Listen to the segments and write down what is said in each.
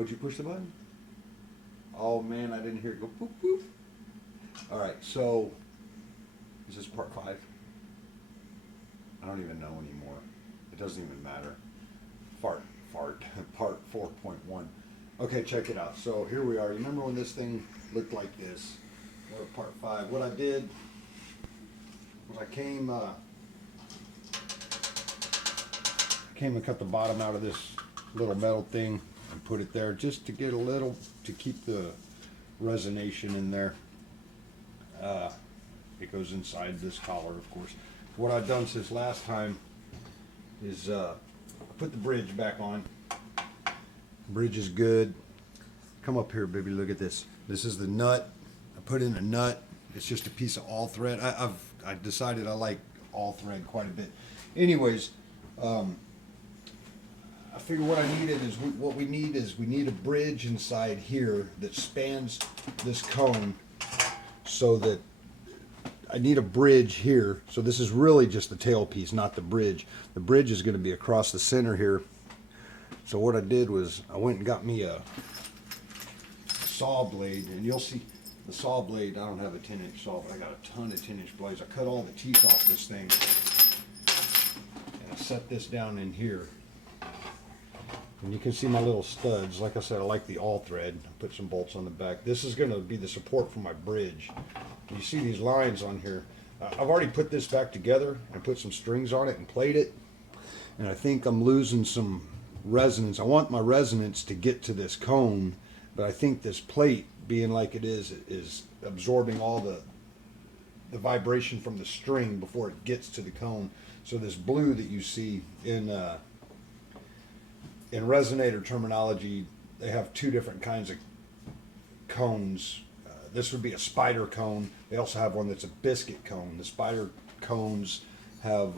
Oh, did you push the button? Oh man, I didn't hear it go boop boop. All right, so is this part 5? I don't even know anymore. It doesn't even matter. Part 4.1. Okay, check it out. So here we are. You remember when this thing looked like this? Or part 5. What I did was I came and cut the bottom out of this little metal thing and put it there just to get a little, to keep the resonation in there. It goes inside this collar, of course. What I've done since last time is put the bridge back on. Bridge is good. Come up here, baby. Look at this. This is the nut. I put in a nut. It's just a piece of all thread. I decided I like all thread quite a bit. Anyways, I figured what I needed is we need a bridge inside here that spans this cone, so that I need a bridge here. So this is really just the tail piece, not the bridge. The bridge is going to be across the center here. So what I did was I went and got me a saw blade, and you'll see the saw blade. I don't have a 10-inch saw, but I got a ton of 10-inch blades. I cut all the teeth off this thing, and I set this down in here. And you can see my little studs. Like I said, I like the all thread. I put some bolts on the back. This is going to be the support for my bridge. You see these lines on here. I've already put this back together and put some strings on it and played it. And I think I'm losing some resonance. I want my resonance to get to this cone, but I think this plate, being like it is absorbing all the vibration from the string before it gets to the cone. So this blue that you see in Resonator terminology, they have 2 different kinds of cones. This would be a spider cone. They also have one that's a biscuit cone. The spider cones have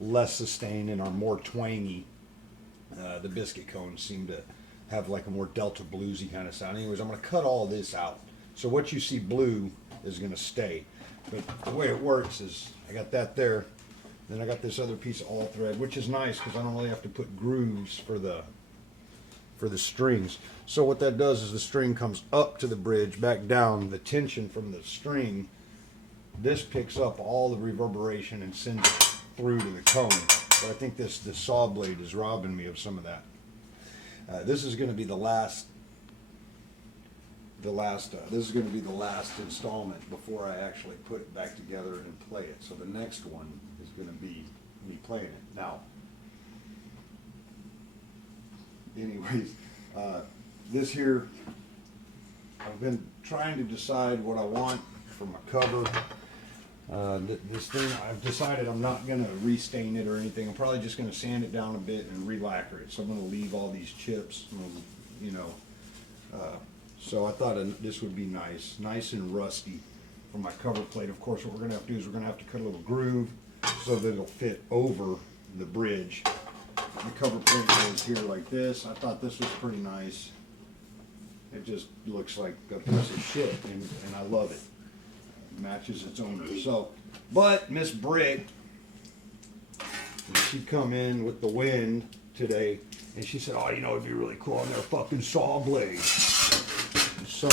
less sustain and are more twangy. The biscuit cones seem to have like a more delta bluesy kind of sound. Anyways, I'm going to cut all this out. So what you see blue is going to stay. But the way it works is I got that there. Then I got this other piece of all thread, which is nice because I don't really have to put grooves for the strings. So what that does is the string comes up to the bridge, back down. The tension from the string, this picks up all the reverberation and sends it through to the cone. But I think this saw blade is robbing me of some of that. This is going to be the last. This is going to be the last installment before I actually put it back together and play it. So the next one is going to be me playing it. Now, anyways, this here, I've been trying to decide what I want for my cover. This thing, I've decided I'm not going to restain it or anything. I'm probably just going to sand it down a bit and re-lacquer it. So I'm going to leave all these chips, you know. So I thought this would be nice and rusty for my cover plate. Of course, what we're going to have to do is we're going to have to cut a little groove so that it'll fit over the bridge. The cover plate goes here like this. I thought this was pretty nice. It just looks like a piece of shit, and I love it. It matches its owner. So, but Miss Brick, she come in with the wind today, and she said, "Oh, you know, it'd be really cool on their fucking saw blade." So,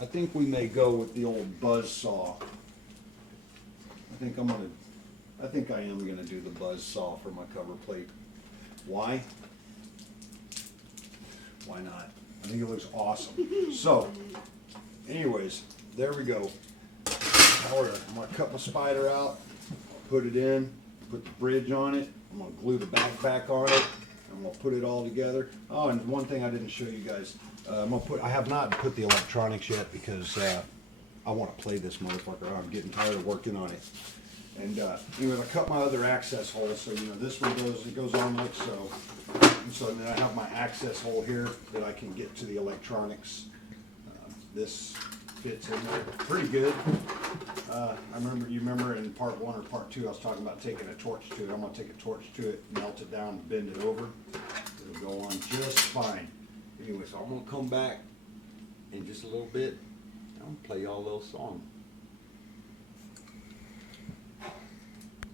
I think we may go with the old buzz saw. I think I am gonna do the buzz saw for my cover plate. Why? Why not? I think it looks awesome. So, anyways, there we go. Now I'm gonna cut my spider out, put it in, put the bridge on it. I'm gonna glue the back on it. I'm gonna put it all together. Oh, and one thing I didn't show you guys. I have not put the electronics yet because I want to play this motherfucker. I'm getting tired of working on it. And anyways, I cut my other access hole, so you know this one goes on like so. And so then I have my access hole here that I can get to the electronics. This fits in there pretty good. You remember in part 1 or part 2, I was talking about taking a torch to it. I'm gonna take a torch to it, melt it down, bend it over. It'll go on just fine. Anyway, so I'm gonna come back in just a little bit. I'm gonna play y'all a little song.